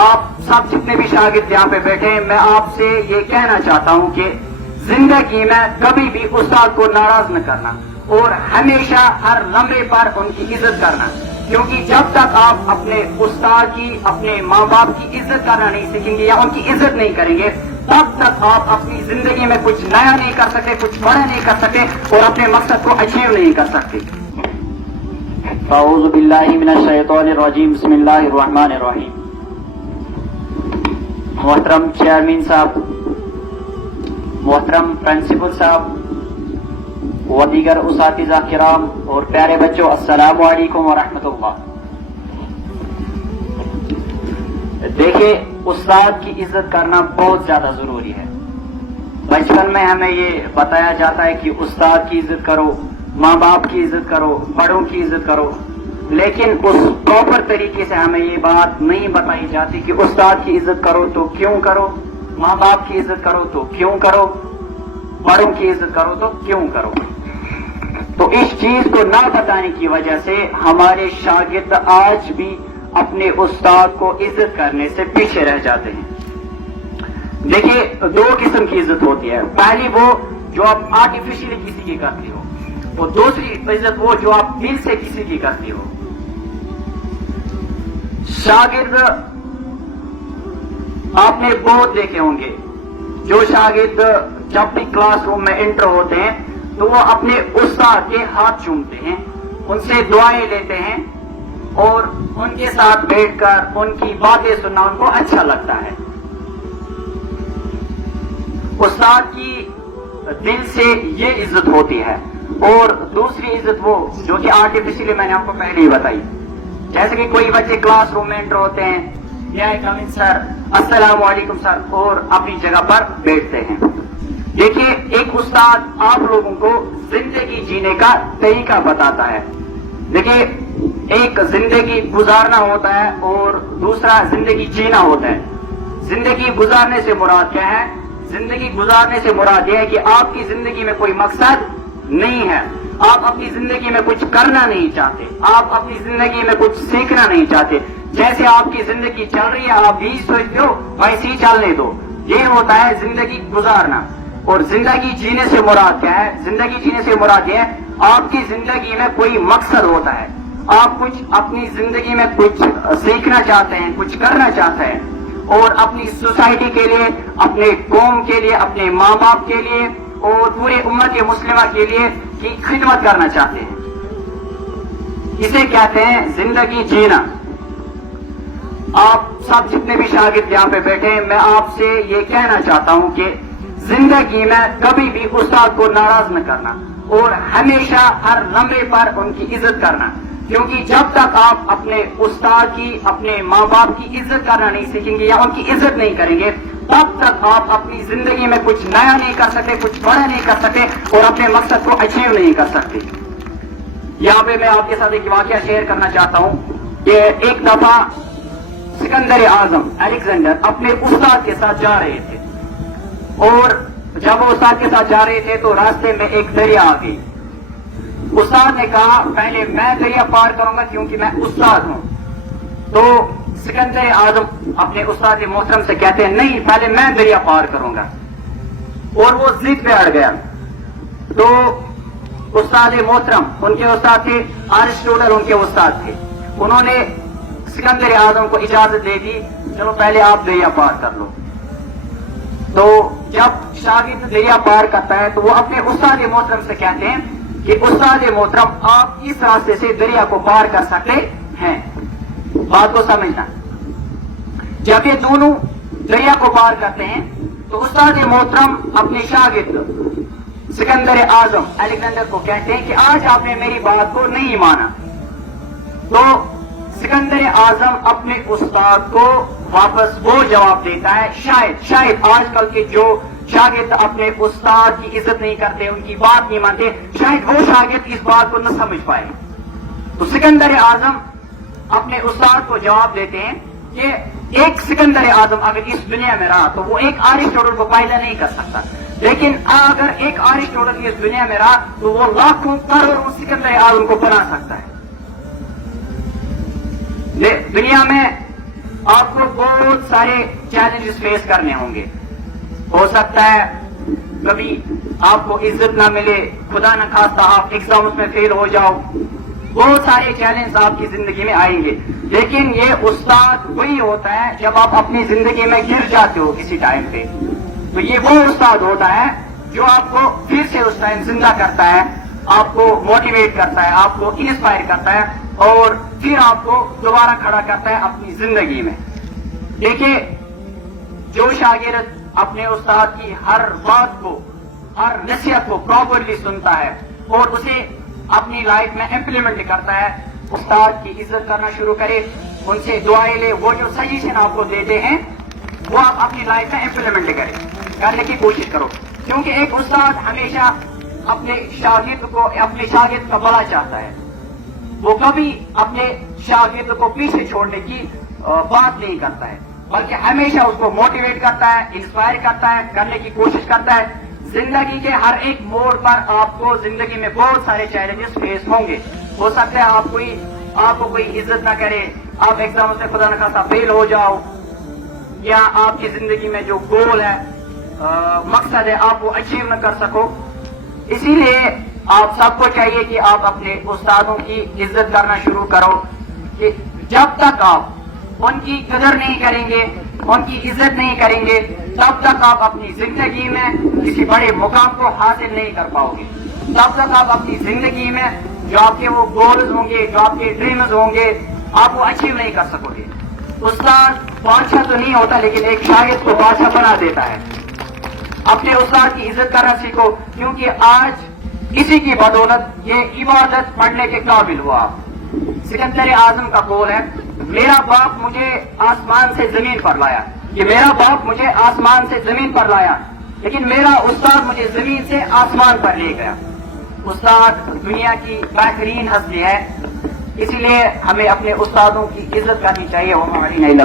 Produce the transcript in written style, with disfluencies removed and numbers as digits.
آپ سب جتنے بھی شاگرد یہاں پہ بیٹھے ہیں، میں آپ سے یہ کہنا چاہتا ہوں کہ زندگی میں کبھی بھی استاد کو ناراض نہ کرنا اور ہمیشہ ہر لمحے پر ان کی عزت کرنا، کیونکہ جب تک آپ اپنے استاد کی، اپنے ماں باپ کی عزت کرنا نہیں سیکھیں گے یا ان کی عزت نہیں کریں گے، تب تک آپ اپنی زندگی میں کچھ نیا نہیں کر سکتے، کچھ بڑا نہیں کر سکتے اور اپنے مقصد کو اچیو نہیں کر سکتے۔ اعوذ باللہ من الشیطان الرجیم، بسم اللہ الرحمن الرحیم۔ محترم چیئرمین صاحب، محترم پرنسپل صاحب و دیگر اساتذہ کرام اور پیارے بچوں، السلام علیکم ورحمۃ اللہ۔ دیکھیے، استاد کی عزت کرنا بہت زیادہ ضروری ہے۔ بچپن میں ہمیں یہ بتایا جاتا ہے کہ استاد کی عزت کرو، ماں باپ کی عزت کرو، بڑوں کی عزت کرو، لیکن اس پراپر طریقے سے ہمیں یہ بات نہیں بتائی جاتی کہ استاد کی عزت کرو تو کیوں کرو، ماں باپ کی عزت کرو تو کیوں کرو، بڑوں کی عزت کرو تو کیوں کرو۔ تو اس چیز کو نہ بتانے کی وجہ سے ہمارے شاگرد آج بھی اپنے استاد کو عزت کرنے سے پیچھے رہ جاتے ہیں۔ دیکھیے، دو قسم کی عزت ہوتی ہے، پہلی وہ جو آپ آرٹیفیشلی کسی کی کرتے ہو، اور دوسری عزت وہ جو آپ دل سے کسی کی کرتے ہو۔ شاگرد آپ نے بہت دیکھے ہوں گے، جو شاگرد جب بھی کلاس روم میں انٹر ہوتے ہیں تو وہ اپنے استاد کے ہاتھ چومتے ہیں، ان سے دعائیں لیتے ہیں اور ان کے ساتھ بیٹھ کر ان کی باتیں سننا ان کو اچھا لگتا ہے۔ استاد کی دل سے یہ عزت ہوتی ہے۔ اور دوسری عزت وہ جو کہ آرٹیفیشلی میں نے آپ کو پہلے ہی بتائی، جیسے کہ کوئی بچے کلاس روم میں انٹر ہوتے ہیں، یا کمنگ سر، السلام علیکم سر، اور اپنی جگہ پر بیٹھتے ہیں۔ دیکھیے، ایک استاد آپ لوگوں کو زندگی جینے کا طریقہ بتاتا ہے۔ دیکھیے، ایک زندگی گزارنا ہوتا ہے اور دوسرا زندگی جینا ہوتا ہے۔ زندگی گزارنے سے مراد کیا ہے؟ زندگی گزارنے سے مراد یہ ہے کہ آپ کی زندگی میں کوئی مقصد نہیں ہے، آپ اپنی زندگی میں کچھ کرنا نہیں چاہتے، آپ اپنی زندگی میں کچھ سیکھنا نہیں چاہتے، جیسے آپ کی زندگی چل رہی ہے آپ یہی سوچتے ہو ویسے ہی چلنے دو، یہ ہوتا ہے زندگی گزارنا۔ اور زندگی جینے سے مراد کیا ہے؟ زندگی جینے سے مراد یہ ہے آپ کی زندگی میں کوئی مقصد ہوتا ہے، آپ کچھ اپنی زندگی میں کچھ سیکھنا چاہتے ہیں، کچھ کرنا چاہتے ہیں، اور اپنی سوسائٹی کے لیے، اپنے قوم کے لیے، اپنے ماں باپ کے لیے اور پورے امت مسلمہ کے لیے کی خدمت کرنا چاہتے ہیں۔ اسے کہتے ہیں زندگی جینا۔ آپ سب جتنے بھی شاگرد یہاں پہ بیٹھے ہیں، میں آپ سے یہ کہنا چاہتا ہوں کہ زندگی میں کبھی بھی استاد کو ناراض نہ کرنا اور ہمیشہ ہر لمحے پر ان کی عزت کرنا، کیونکہ جب تک آپ اپنے استاد کی، اپنے ماں باپ کی عزت کرنا نہیں سیکھیں گے یا ان کی عزت نہیں کریں گے، تب تک آپ اپنی زندگی میں کچھ نیا نہیں کر سکتے، کچھ بڑا نہیں کر سکتے اور اپنے مقصد کو اچیو نہیں کر سکتے۔ یہاں پہ میں آپ کے ساتھ ایک واقعہ شیئر کرنا چاہتا ہوں کہ ایک دفعہ سکندر اعظم الیگزینڈر اپنے استاد کے ساتھ جا رہے تھے، اور جب وہ استاد کے ساتھ جا رہے تھے تو راستے میں ایک دریا آ گئی۔ استاد نے کہا پہلے میں دریا پار کروں گا کیونکہ میں استاد ہوں۔ تو سکندر اعظم اپنے استاد محترم سے کہتے ہیں نہیں، پہلے میں دریا پار کروں گا، اور وہ ضد پہ اڑ گیا۔ تو استاد محترم، ان کے استاد تھے ارسطوٹل، ان کے استاد تھے، انہوں نے سکندر اعظم کو اجازت دے دی، چلو پہلے آپ دریا پار کر لو۔ تو جب شاگرد دریا پار کرتا ہے تو وہ اپنے استاد محترم سے کہتے ہیں کہ استاد محترم، آپ اس راستے سے دریا کو پار کر سکتے ہیں۔ بات کو سمجھنا، جب یہ دونوں دریا کو پار کرتے ہیں تو استاد محترم اپنے شاگرد سکندر اعظم الیگزینڈر کو کہتے ہیں کہ آج آپ نے میری بات کو نہیں مانا۔ تو سکندر اعظم اپنے استاد کو واپس وہ جواب دیتا ہے، شاید آج کل کے جو شاگرد اپنے استاد کی عزت نہیں کرتے، ان کی بات نہیں مانتے، شاید وہ شاگرد اس بات کو نہ سمجھ پائے۔ تو سکندر اعظم اپنے استاد کو جواب دیتے ہیں کہ ایک سکندر اعظم اگر اس دنیا میں رہا تو وہ ایک ارسطوٹل کو پیدا نہیں کر سکتا، لیکن اگر ایک ارسطوٹل اس دنیا میں رہا تو وہ لاکھوں کروڑوں سکندر اعظم کو بنا سکتا ہے۔ دنیا میں آپ کو بہت سارے چیلنجز فیس کرنے ہوں گے. ہو سکتا ہے کبھی آپ کو عزت نہ ملے, خدا نہ خواستہ آپ ایگزامز میں فیل ہو جاؤ, بہت سارے چیلنج آپ کی زندگی میں آئیں گے. لیکن یہ استاد وہی ہوتا ہے جب آپ اپنی زندگی میں گر جاتے ہو کسی ٹائم پہ, تو یہ وہ استاد ہوتا ہے جو آپ کو پھر سے اس ٹائم زندہ کرتا ہے, آپ کو موٹیویٹ کرتا ہے, آپ کو انسپائر کرتا ہے, اور پھر آپ کو دوبارہ کھڑا کرتا ہے اپنی زندگی میں. دیکھیے, جو شاگرد اپنے استاد کی ہر بات کو, ہر نصیحت کو پراپرلی سنتا ہے اور اسے اپنی لائف میں امپلیمنٹ کرتا ہے, استاد کی عزت کرنا شروع کرے, ان سے دعائیں لے, وہ جو سجیشن آپ کو دیتے ہیں وہ آپ اپنی لائف میں امپلیمنٹ کرنے کی کوشش کرو. کیونکہ ایک استاد ہمیشہ اپنے شاگرد کا بھلا چاہتا ہے, وہ کبھی اپنے شاگرد کو پیچھے چھوڑنے کی بات نہیں کرتا ہے, بلکہ ہمیشہ اس کو موٹیویٹ کرتا ہے, انسپائر کرتا ہے, کرنے کی کوشش کرتا ہے. زندگی کے ہر ایک موڑ پر آپ کو زندگی میں بہت سارے چیلنجز فیس ہوں گے. ہو سکتا ہے آپ کو کوئی عزت نہ کرے, آپ ایگزام سے خدا نہ خواستہ فیل ہو جاؤ, یا آپ کی زندگی میں جو گول ہے, مقصد ہے, آپ وہ اچیو نہ کر سکو. اسی لیے آپ سب کو چاہیے کہ آپ اپنے استادوں کی عزت کرنا شروع کرو, کہ جب تک آپ ان کی قدر نہیں کریں گے, ان کی عزت نہیں کریں گے, تب تک آپ اپنی زندگی میں کسی بڑے مقام کو حاصل نہیں کر پاؤ گے. تب تک آپ اپنی زندگی میں جو آپ کے وہ گولز ہوں گے, جو آپ کے ڈریمز ہوں گے, آپ وہ اچیو نہیں کر سکو گے. استاد بادشاہ تو نہیں ہوتا, لیکن ایک شاگرد کو بادشاہ بنا دیتا ہے. اپنے استاد کی عزت کرنا سیکھو, کیونکہ آج اسی کی بدولت یہ عبادت پڑھنے کے قابل ہوا. سکندر اعظم کا قول ہے, میرا باپ مجھے آسمان سے زمین پر لایا, کہ میرا باپ مجھے آسمان سے زمین پر لایا, لیکن میرا استاد مجھے زمین سے آسمان پر لے گیا. استاد دنیا کی بہترین ہستی ہے, اسی لیے ہمیں اپنے استادوں کی عزت کرنی چاہیے. وہ ہماری نہیں